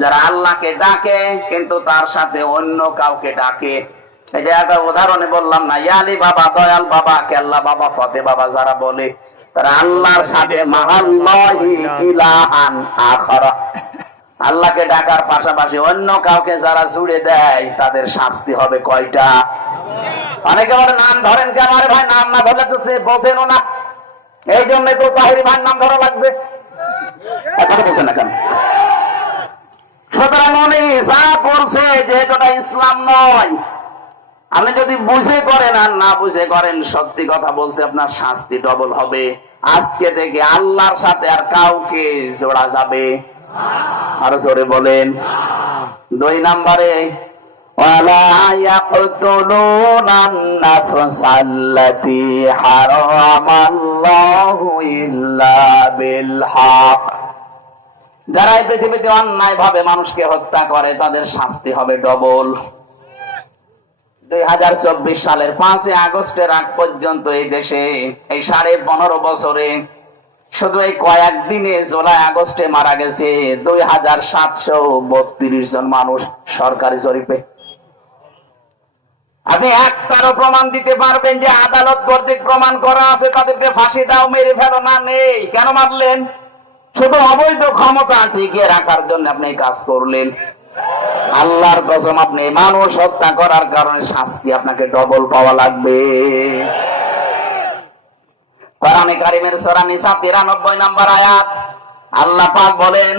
যারা আল্লাহকে ডাকে, কিন্তু তার সাথে অন্য কাউকে ডাকে। এই যে একটা উদাহরণে বললাম না ইয়ালি বাবা, দয়াল বাবা কেল্লা বাবা, ফতে বাবা যারা বলে, তারা আল্লাহর সাথে ইলাহান আখর। আল্লাহকে ডাকার পাশাপাশি অন্য কাউকে যারা জুড়ে দেয়, তাদের শাস্তি হবে কয়টা? অনেকে বলে, নাম ধরেন কেন? আরে ভাই, নাম না ধরলে তো সে বোঝেনও না। এই জন্য তো তাহিরি ভাইয়ের নাম ধরা লাগছে। কথা বলছে না কেন? আপনি যদি বুঝে করেন আর না বুঝে করেন, সত্যি কথা বলছে আপনার শাস্তি ডবল হবে। আজকে থেকে আল্লাহর সাথে আর কাউকে জোড়া যাবে আরও জোরে বলেন। দুই নম্বরে ولا يقتلون النفس التي حرم الله إلا بالحق যারা এই পৃথিবীতে অন্যায় ভাবে মানুষকে হত্যা করে তাদের শাস্তি হবে ডবল দুই হাজার চব্বিশ সালের পাঁচই আগস্টের আগ পর্যন্ত এই দেশে এই সাড়ে পনেরো বছরে শুধু এই কয়েকদিনে জুলাই আগস্টে মারা গেছে দুই হাজার সাতশো বত্রিশ জন মানুষ সরকারি জরিপে আপনি একটারও প্রমাণ দিতে পারবেন যে আদালত কর্তৃক প্রমাণ করা আছে, তাদেরকে ফাঁসি দাও, মেরে ফেলো। না, নেই। কেন মারলেন? শুধু অবৈধ ক্ষমতা টিকিয়ে রাখার জন্য আপনি কাজ করলেন। আল্লাহর কসম, আপনি মানুষ হত্যা করার কারণে শাস্তি আপনাকে ডবল পাওয়া লাগবে। কোরআনে কারিমের সূরা নিসা 93 নম্বর আয়াত, আল্লাহ পাক বলেন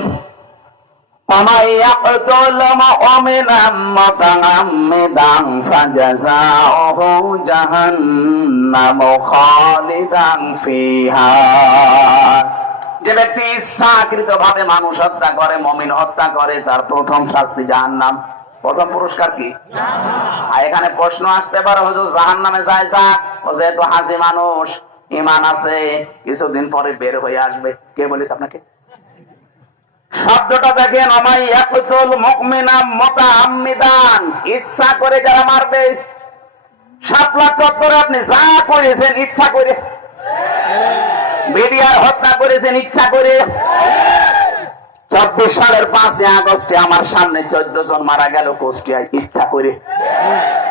ومن يقتل مؤمنا متعمدا فجزاؤه جهنم خالدا فيها যে ব্যক্তি ইচ্ছাকৃত ভাবে মানুষ হত্যা করে মমিন হত্যা করে তার প্রথম শাস্তি জাহান্নাম প্রথম পুরস্কার কি আর এখানে প্রশ্ন আসতে পারে হয়তো জাহান নামে যায় যাক ও যেহেতু হাসি মানুষ ইমান আছে কিছুদিন পরে বের হয়ে আসবে কে বলিস আপনাকে শব্দটা দেখেন আমাই ইয়াকুতুল মুকমিনা মুতাআম্মিদান ইচ্ছা করে যারা মারবে, শাপলা চত্বরে আপনি যা করেছেন, ইচ্ছা করে। বিডিআর হত্যা করেছেন, ইচ্ছা করে। চব্বিশ সালের পাঁচই আগস্টে আমার সামনে চোদ্দ জন মারা গেল কুষ্টিয়ায়, ইচ্ছা করে।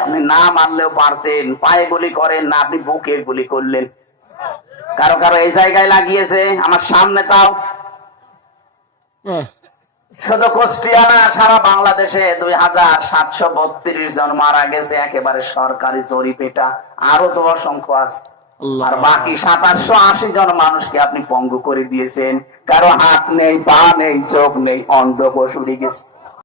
আপনি না মারলেও পারতেন, পায়ে গুলি করেন না, আপনি বুকে গুলি করলেন। কারও কারও এই জায়গায় লাগিয়েছে, আমার সামনে তাও। শুধু কুষ্টিয়া না সারা বাংলাদেশে দুই হাজার সাতশো বত্রিশ জন মারা গেছে একেবারে সরকারি জরিপেটা। আরও তো অসংখ্য আছে। আর বাকি সাতাশশো আশি জন মানুষকে আপনি পঙ্গু করে দিয়েছেন। কারও হাত নেই পা নেই চোখ নেই অন্ধ পশুরি গেছে।